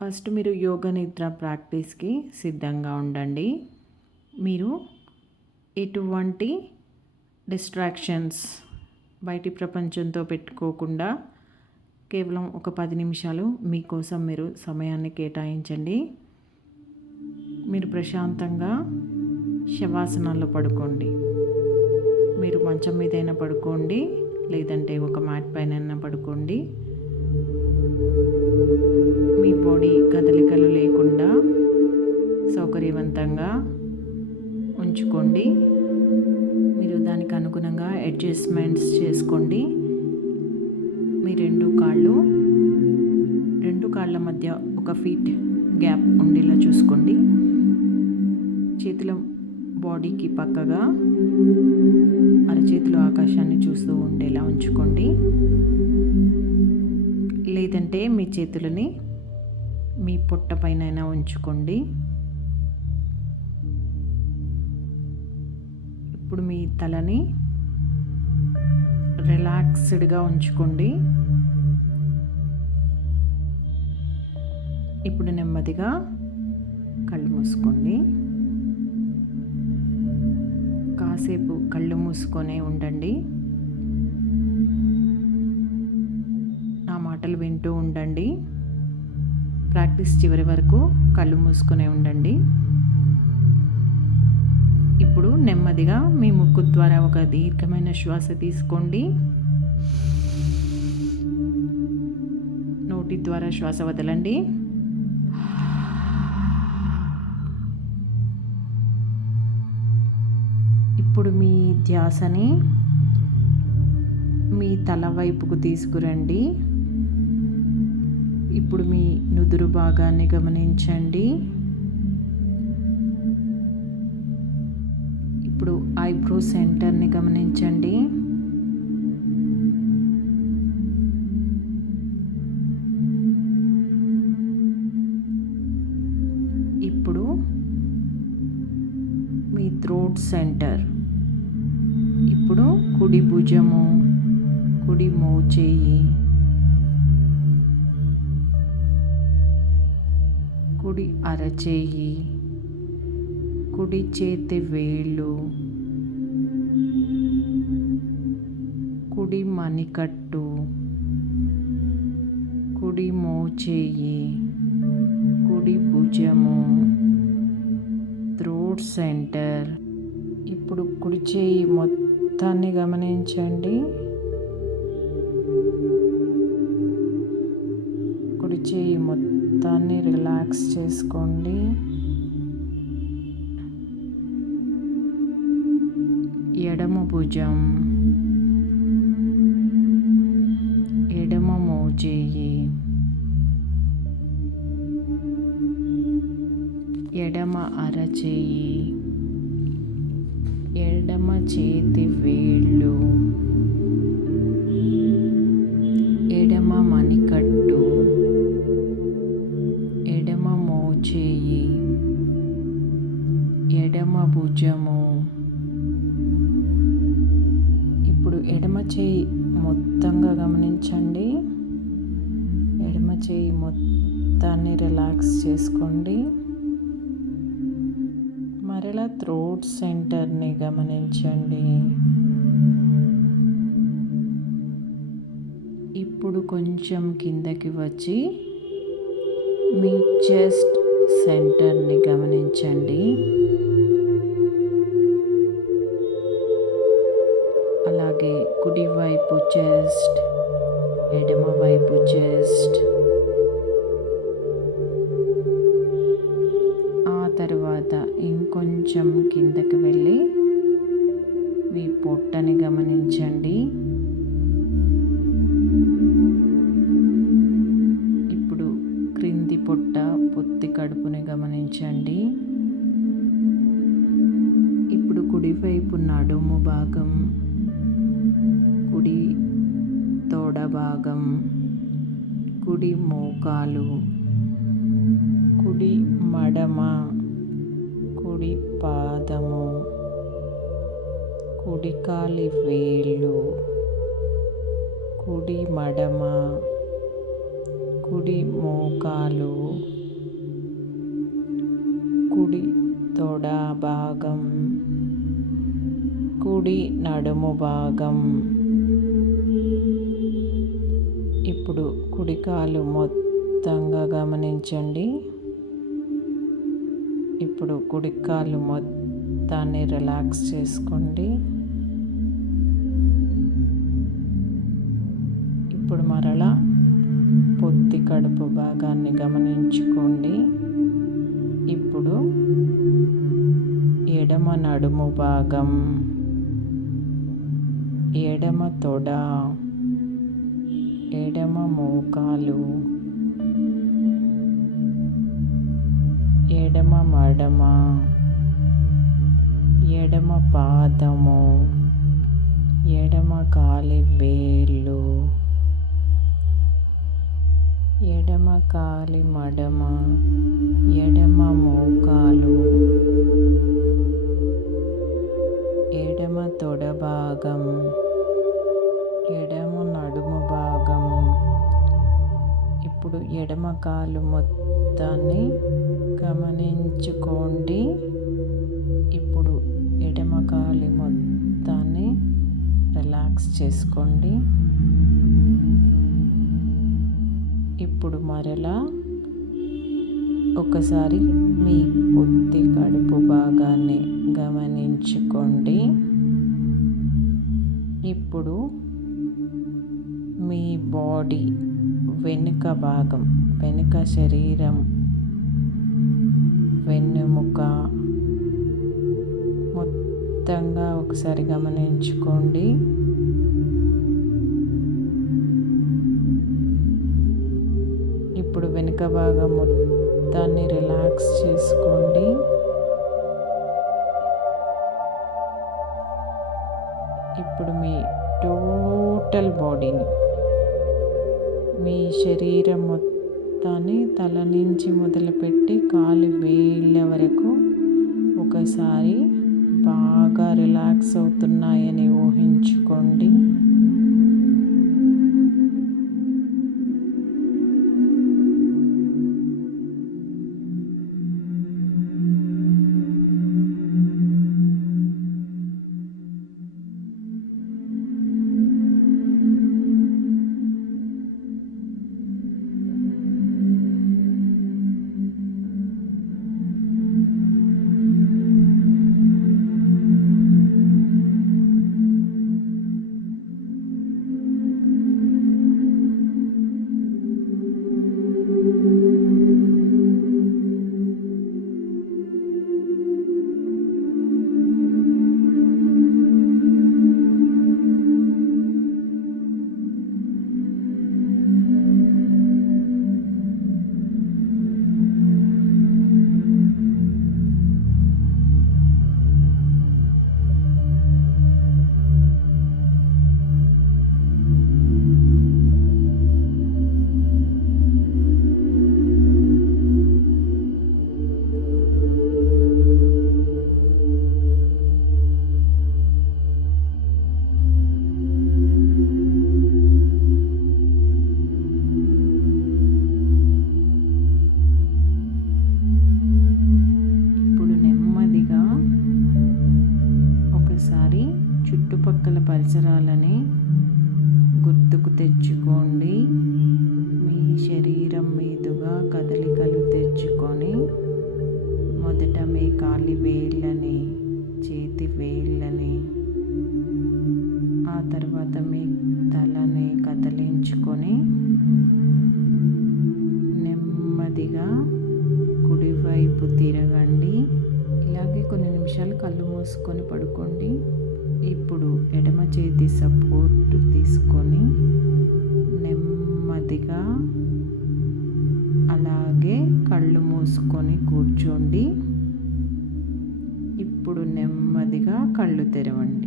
First మీరు యోగ నిద్ర ప్రాక్టీస్కి సిద్ధంగా ఉండండి. మీరు ఎటువంటి డిస్ట్రాక్షన్స్ బయటి ప్రపంచంతో పెట్టుకోకుండా కేవలం ఒక పది నిమిషాలు మీకోసం మీరు సమయాన్ని కేటాయించండి. మీరు ప్రశాంతంగా శవాసనాల్లో పడుకోండి. మీరు మంచం మీదైనా పడుకోండి లేదంటే ఒక మ్యాట్ పైన పడుకోండి. బాడీ కదలికలు లేకుండా సౌకర్యవంతంగా ఉంచుకోండి. మీరు దానికి అనుగుణంగా అడ్జస్ట్మెంట్స్ చేసుకోండి. మీ రెండు కాళ్ళు రెండు కాళ్ళ మధ్య ఒక ఫీట్ గ్యాప్ ఉండేలా చూసుకోండి. చేతుల బాడీకి పక్కగా అరచేతులు ఆకాశాన్ని చూస్తూ ఉండేలా ఉంచుకోండి. లేదంటే మీ చేతులని మీ పొట్ట పైన ఉంచుకోండి. ఇప్పుడు మీ తలని రిలాక్స్డ్గా ఉంచుకోండి. ఇప్పుడు నెమ్మదిగా కళ్ళు మూసుకోండి. కాసేపు కళ్ళు మూసుకొనే ఉండండి. నా మాటలు వింటూ ఉండండి. ప్రాక్టీస్ చివరి వరకు కళ్ళు మూసుకునే ఉండండి. ఇప్పుడు నెమ్మదిగా మీ ముక్కు ద్వారా ఒక దీర్ఘమైన శ్వాస తీసుకోండి. నోటి ద్వారా శ్వాస వదలండి. ఇప్పుడు మీ ధ్యాసని మీ తల వైపుకు తీసుకురండి. ఇప్పుడు మీ నుదురు భాగాన్ని గమనించండి. ఇప్పుడు ఐబ్రో సెంటర్ని గమనించండి. ఇప్పుడు మీ థ్రోట్ సెంటర్ ఇప్పుడు కుడి భుజము కుడి మోచేయి. కుడి అరచేయి కుడి చేతి వేళ్ళు కుడి మణికట్టు కుడి మోచేయి కుడి భుజము థ్రోట్ సెంటర్. ఇప్పుడు కుడి చేయి మొత్తాన్ని గమనించండి. కుడి చేయి మొత్తం మొత్తాన్ని రిలాక్స్ చేసుకోండి. ఎడమ భుజం. ఎడమ మోచేయి. ఎడమ అరచేయి. ఎడమ చేతి వేడి చేయి మొత్తంగా గమనించండి. ఎడమ చేయి మొత్తాన్ని రిలాక్స్ చేసుకోండి. మరలా థ్రోట్ సెంటర్ని గమనించండి. ఇప్పుడు కొంచెం కిందకి వచ్చి మీ చెస్ట్ సెంటర్ని గమనించండి. కుడివైపు చెస్ట్ ఎడమవైపు చెస్ట్. ఆ తర్వాత ఇంకొంచెం కిందకి వెళ్ళి మీ పొట్టని గమనించండి. ఇప్పుడు క్రింది పొట్ట పొత్తి కడుపుని గమనించండి. ఇప్పుడు కుడివైపు నడుము భాగం కుడి తోడ భాగం కుడి మోకాలు కుడి మడమ కుడి పాదము కుడికాలి వేళ్ళు కుడి మడమ కుడి మోకాలు కుడి తొడ భాగం కుడి నడుము భాగం ఇప్పుడు కుడికాలు మొత్తంగా గమనించండి. ఇప్పుడు కుడికాలు మొత్తాన్ని రిలాక్స్ చేసుకోండి. ఇప్పుడు మరలా పొత్తి కడుపు భాగాన్ని గమనించుకోండి. ఇప్పుడు ఎడమ నడుము భాగం ఎడమ తొడ ఎడమ మోకాలు ఎడమ మడమ ఎడమ పాదము ఎడమ కాలి వేళ్ళు ఎడమ కాలి మడమ ఎడమ మొత్తాన్ని రిలాక్స్ చేసుకోండి. ఇప్పుడు మరలా ఒకసారి మీ పొత్తి కడుపు భాగాన్ని గమనించుకోండి. ఇప్పుడు మీ బాడీ వెనుక భాగం వెనుక శరీరం వెన్నుముక మొత్తంగా ఒకసారి గమనించుకోండి. ఇప్పుడు వెనుక భాగం మొత్తాన్ని రిలాక్స్ చేసుకోండి. ఇప్పుడు మీ టోటల్ బాడీని మీ శరీరం మొత్తాన్ని తల నుంచి మొదలుపెట్టి కాలు వేళ్ళ వరకు ఒకసారి బాగా రిలాక్స్ అవుతున్నాయని ఊహించుకోండి. కాలి వేళ్ళని చేతి వేళ్ళని. ఆ తర్వాత మీ తలని కదిలించుకొని నెమ్మదిగా కుడివైపు తిరగండి. ఇలాగే కొన్ని నిమిషాలు కళ్ళు మూసుకొని పడుకోండి. ఇప్పుడు ఎడమ చేతి సపోర్ట్ తీసుకొని నెమ్మదిగా అలాగే కళ్ళు మూసుకొని కూర్చోండి. ఇప్పుడు నెమ్మదిగా కళ్ళు తెరవండి.